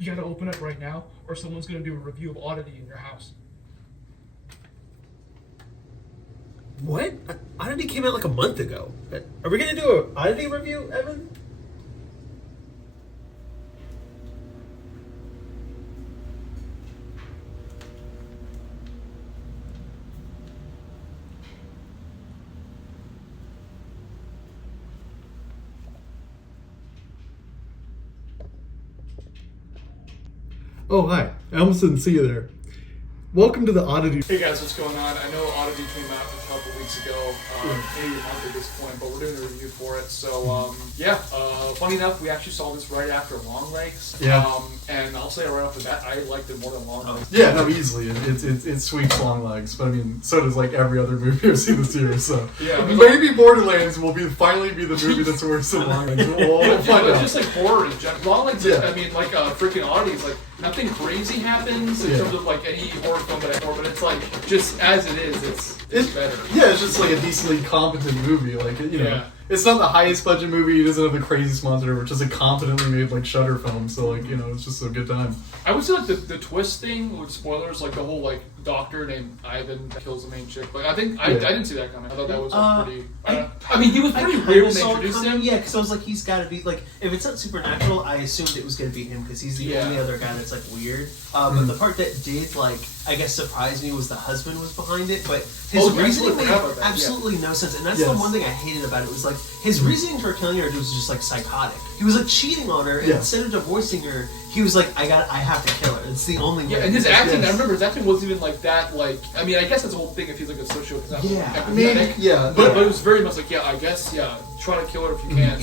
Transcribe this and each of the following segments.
You gotta open it right now, or someone's gonna do a review of Oddity in your house. What? Oddity came out like a month ago. Are we gonna do an Oddity review, Evan? Oh, hi. I almost didn't see you there. Welcome to the Oddity. Hey guys, what's going on? I know Oddity came out a couple weeks ago, maybe a month at this point, but we're doing a review for it. So, funny enough, we actually saw this right after Longlegs. Yeah. And I'll say right off the bat, I liked it more than Longlegs. Yeah, no, easily. It sweeps Longlegs, but I mean, so does like every other movie I've seen this year. So Yeah, maybe Borderlands will finally be the movie that's worse than Longlegs. We'll find out. Just like horror in general. Longlegs, Yeah. I mean, like freaking Oddity is like nothing crazy happens in terms of like any horror film that I horror, but it's like just as it is, it's better. Yeah, it's just like a decently competent movie. Like, you know, Yeah. it's not the highest budget movie. It doesn't have the craziest monster, which is a competently made like Shudder film. So like, you know, it's just a good time. I would say like the twist thing with spoilers, like the whole like doctor named Ivan that kills the main chick. But I think I didn't see that coming. I thought that was pretty. I mean, he was pretty weird when they introduced him. Yeah, because I was like, he's got to be like, if it's not supernatural, I assumed it was going to be him because he's the only other guy that's like weird. But the part that did like, I guess, surprise me was the husband was behind it, but his reasoning made absolutely no sense. And that's the one thing I hated about it was like his reasoning for killing her was just like psychotic. He was like cheating on her, and instead of divorcing her, he was like, I have to kill her. It's the only way. Yeah, and his acting, I remember his acting wasn't even like that, like, I mean, I guess that's the whole thing if he's like a sociopath. Maybe, But it was very much like, I guess, try to kill her if you can.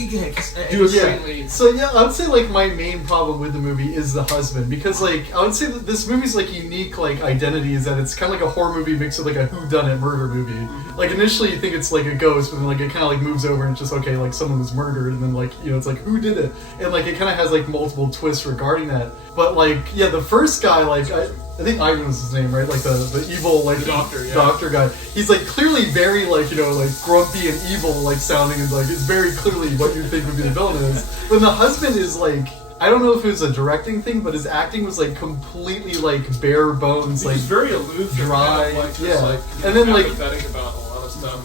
Do it straightly. So I would say like my main problem with the movie is the husband, because like I would say that this movie's like unique like identity is that it's kind of like a horror movie mixed with like a whodunit murder movie. Like initially you think it's like a ghost, but then like it kind of like moves over and it's just okay, like someone was murdered, and then like, you know, it's like who did it, and like it kind of has like multiple twists regarding that. But like the first guy, like I think Ivan was his name, right? Like the evil like doctor guy. He's like clearly very like, you know, like grumpy and evil like sounding, and like it's very clearly what you think would be the villain is. But the husband is like, I don't know if it was a directing thing, but his acting was like completely like bare bones, like very aloof, dry, kind of, like, and then like apathetic about a lot of stuff.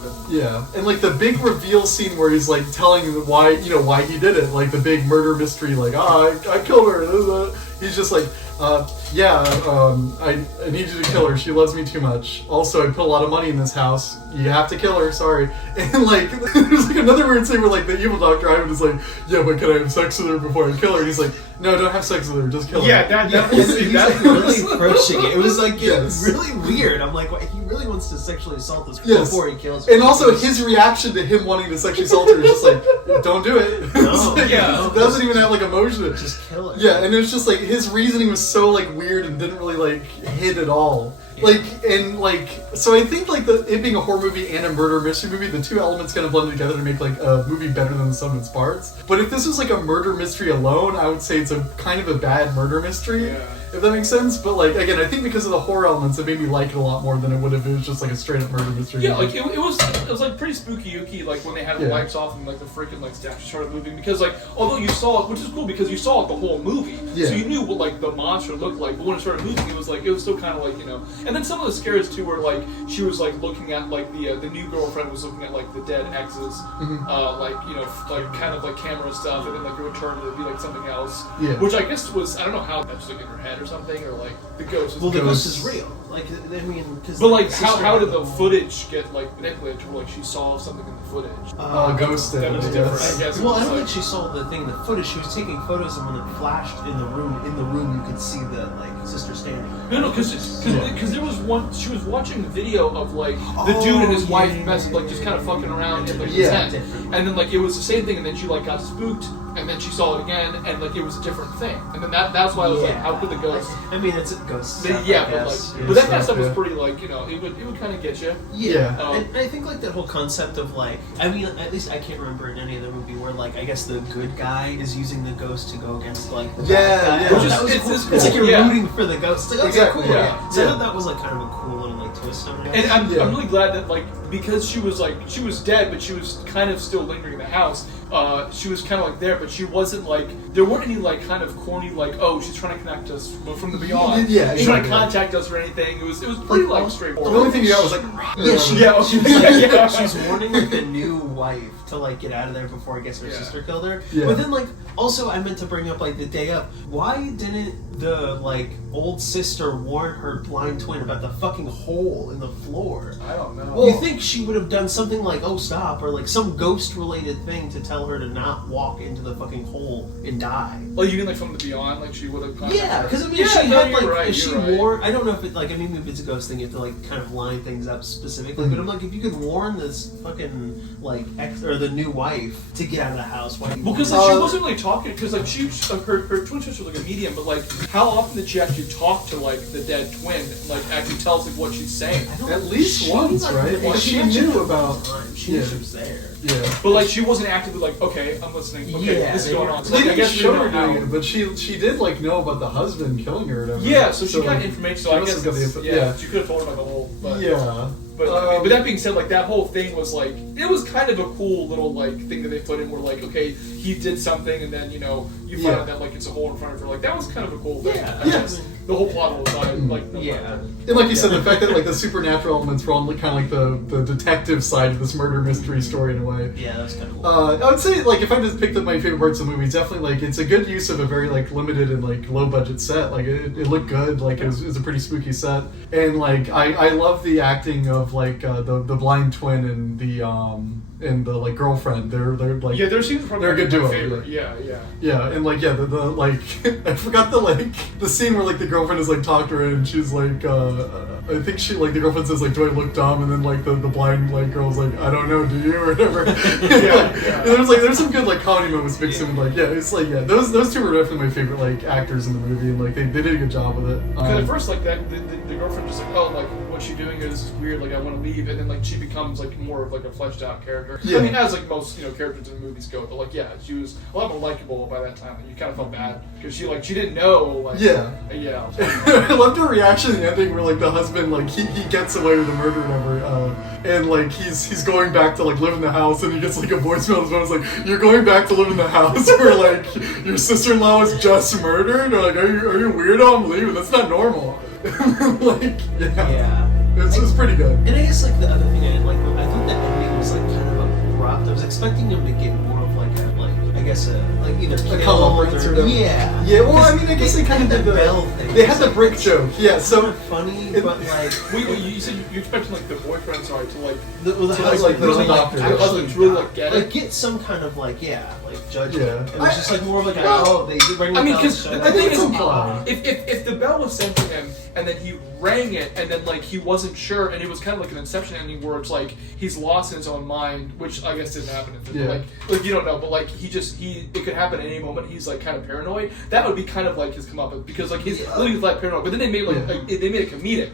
And like the big reveal scene where he's like telling why he did it, like the big murder mystery, like I killed her. He's just like, I need you to kill her. She loves me too much. Also, I put a lot of money in this house. You have to kill her. Sorry. And like, there's like another weird scene where like the evil Dr. Ivan is like, yeah, but can I have sex with her before I kill her? And he's like, no, don't have sex with her. Just kill her. He's like really approaching it. It was like really weird. I'm like, he really wants to sexually assault this before he kills her. And also his reaction to him wanting to sexually assault her is just like, don't do it. No, like, doesn't even have like emotion. Just kill her. Yeah, and it's just like his reasoning was so like weird and didn't really like hit at all. Like, and like, so I think like it being a horror movie and a murder mystery movie, the two elements kind of blend together to make like a movie better than the sum of its parts. But if this was like a murder mystery alone, I would say it's a kind of a bad murder mystery. If that makes sense. But like, again, I think because of the horror elements, it made me like it a lot more than it would if it was just like a straight up murder mystery. Yeah, like it was like pretty spooky-ooky, like when they had the lights off and like the freaking like statue started moving, because like although you saw it, which is cool because you saw it the whole movie, so you knew what like the monster looked like, but when it started moving, it was still kind of like, you know. And then some of the scares too were like she was like looking at like the new girlfriend was looking at like the dead exes, like, you know, like kind of like camera stuff, and then like it would turn and it'd be like something else, which I guess was, I don't know how that's like in her head or something, or like the ghost. The ghost is real. Like, I mean, because. But like, how did the footage get like manipulated to where like she saw something in the footage? Ghost. That was different, I guess. Well, I don't think she saw the thing in the footage. She was taking photos, and when it flashed in the room, you could see the like sister standing. No, because there was one. She was watching a video of like the dude and his wife like just kind of fucking around in like the tent, and then like it was the same thing, and then she like got spooked, and then she saw it again, and like it was a different thing, and then that's why I was like, how could the ghost? I mean, it's a ghost. But that kind of stuff was pretty like, you know, it would kind of get you. And I think like that whole concept of like, I mean, at least I can't remember in any other movie where like I guess the good guy is using the ghost to go against like the bad guy. It's like you're rooting for the ghost. It's like, okay, cool. So I thought that was like kind of a cool little like twist on it. And I'm really glad that like, because she was dead, but she was kind of still lingering in the house. she was kind of like there, but she wasn't like, there weren't any like kind of corny like, oh, she's trying to connect us from the beyond. Yeah, she's trying to contact us or anything. It was pretty like straightforward. The only thing you got was like, she's warning like the new wife to like get out of there before I guess her sister killed her. Yeah. But then like also I meant to bring up like the day up. Why didn't the like old sister warn her blind twin about the fucking hole in the floor? I don't know. Well, you think she would have done something like, oh stop, or like some ghost related thing to tell her to not walk into the fucking hole and die. Like you mean like from the beyond, like she would have. Yeah, because I mean, she had like if she warned. I don't know if it like I mean if it's a ghost thing, you have to like kind of line things up specifically. But I'm like, if you could warn this fucking like ex or the new wife to get out of the house, why? Well, because like, she wasn't really talking. Because like her twin sister was like a medium, but like how often did she actually talk to like the dead twin? And, like actually tell us like what she's saying. At least once, right? Well, she knew about. She knew she was there. Yeah. But like she wasn't actively like, okay, I'm listening. Okay, this is going on. So, They like, I didn't guess show her doing it, but she did like know about the husband killing her or whatever. Yeah, so she got information. So I guess yeah, she could have told her about the whole. But, yeah. But that being said, like that whole thing was like it was kind of a cool little like thing that they put in where like okay he did something and then you know you find out that like it's a hole in front of her like that was kind of a cool thing. Yeah. The whole plot was like and like you said the fact that like the supernatural elements were on like, kind of like the detective side of this murder mystery story in a way. Yeah, that's kind of cool. I would say like if I just picked up my favorite parts of the movie, it's definitely like it's a good use of a very like limited and like low budget set. Like it looked good. Like it was a pretty spooky set, and like I love the acting of like the blind twin and the like girlfriend. They're like their scenes probably they're a good duo. Favorite. Yeah, and like the like I forgot the scene where like the girlfriend is like talking to her and she's like I think she like the girlfriend says like do I look dumb and then like the blind like girl's like I don't know do you or whatever. And there's some good like comedy moments mixed in like it's like those two were definitely my favorite like actors in the movie and like they did a good job with it. Because at first like that the girlfriend just like oh like what she's doing is weird like I want to leave and then like she becomes like more of like a fleshed out character. I mean as like most characters in the movies go but like she was a lot more likable by that time and you kind of felt bad because she didn't know like I loved her reaction in the ending where like the husband like he gets away with the murder or whatever and like he's going back to like live in the house and he gets like a voicemail on his phone. It's like you're going back to live in the house where like your sister-in-law was just murdered or like are you weirdo? I'm leaving. That's not normal. Like it's pretty good. And I guess like the other thing I didn't like I thought the ending was like kind of abrupt. I was expecting him to get more of like a like I guess like either killed or well I mean I guess they kind of did the bell thing. They had the brick joke so funny but like wait you said you expected like the boyfriend to like the husband really like actually really like get it like get some kind of like judgment. It was just like more of like they do ring the bell. I mean because the thing is if the bell was sent to him and then he rang it and then like he wasn't sure and it was kind of like an Inception ending where it's like he's lost in his own mind which I guess didn't happen like you don't know but like it could happen at any moment he's like kind of paranoid that would be kind of like his comeuppance because like he's literally like paranoid but then they made they made it comedic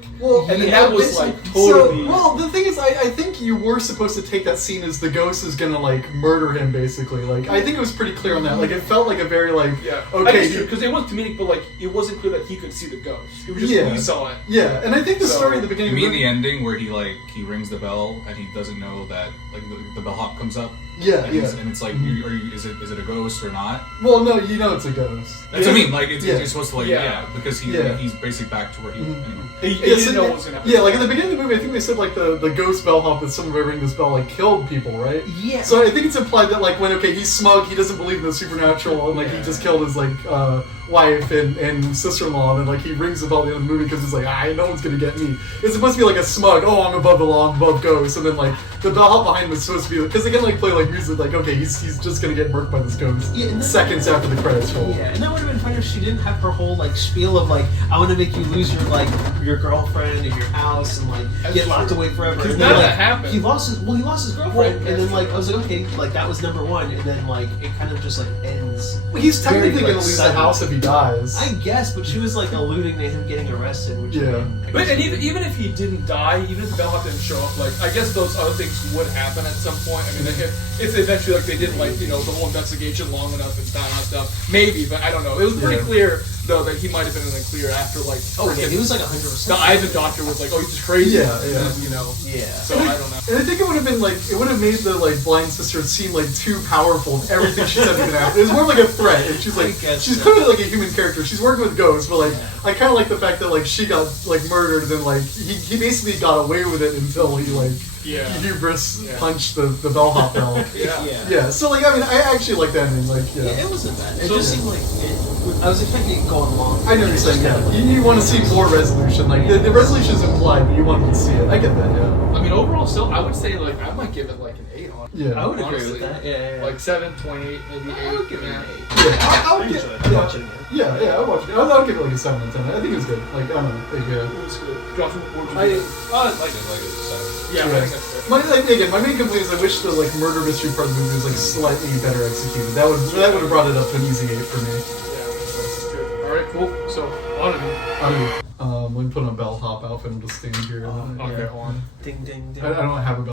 and then that was like totally the thing is I think you were supposed to take that scene as the ghost is gonna like murder him basically like I think it was pretty clear on that like it felt like a very like okay because it was comedic but like it wasn't clear that he could see the ghost it was just we saw it and I think the story at the beginning you mean the ending where he rings the bell and he doesn't know that like the bellhop comes up and it's like is it a ghost or not? Well no you know it's a ghost that's what I mean like it's supposed to like because he's basically back to where he he didn't know what was gonna happen like at the beginning of the movie I think they said like the ghost bellhop that someone ring this bell like killed people right so I think it's implied that like when he's smug he doesn't believe in the supernatural and like he just killed his like wife and sister-in-law and then like he rings the bell at the end of the movie because he's like no one's gonna get me. It's supposed to be like a smug I'm above the law, I'm above ghosts and then like the bellhop behind him is supposed to be because they can like play like music like okay he's just gonna get murked by this ghost seconds after the credits roll. And that would have been fun if she didn't have her whole like spiel of like I want to make you lose your girlfriend and your house and like get locked away forever. Because none of that happened. He lost his girlfriend and then like I was like okay like that was number one and then like it kind of just like ends. Well, he's technically gonna lose the house if he dies. I guess, but she was like alluding to him getting arrested. Which but and even if he didn't die, even if the bellhop didn't show up, like I guess those other things would happen at some point. I mean, if eventually like they did like the whole investigation long enough and that kind of stuff, maybe. But I don't know. It was pretty clear though, that he might have been in the clear after like. Oh yeah, he was like 100%. The Ivan doctor was like, "Oh, he's just crazy." Yeah. You know. Yeah. So I don't know. And I think it would have been like it would have made the like blind sister seem like too powerful. Everything she said was gonna happen. It was more like a threat, and she's like she's clearly like a human character. She's working with ghosts, but like I kind of like the fact that like she got like murdered, and then like he basically got away with it until he like hubris punched the bellhop bell. Yeah. So like I mean I actually like that ending. Like yeah, it wasn't bad. It just seemed like I was expecting it going along. I know what you're saying. Yeah. You want to see more resolution. Like the resolution is implied, but you want to see it. I get that. Yeah. I mean, overall, still, I would say like I might give it like an 8 on. Yeah. I would honestly. agree with that. Yeah. Like 7.8, maybe 8. I would give it an 8. Yeah. I would enjoy it. Watch it again. Yeah, I watched it. I would give it like a 7 out of 10. I think it was good. Like, I don't know. Like, It was good. Josh, what I would you like it. So. Yeah, I think that's fair. my main complaint is I wish the like murder mystery part of the movie was like slightly better executed. That would have brought it up to an easy 8 for me. Yeah, that's good. All right, cool. So, Oddity. Let me put on a bellhop outfit and just stand here. Okay, hold on. Ding ding ding. I don't have a bell.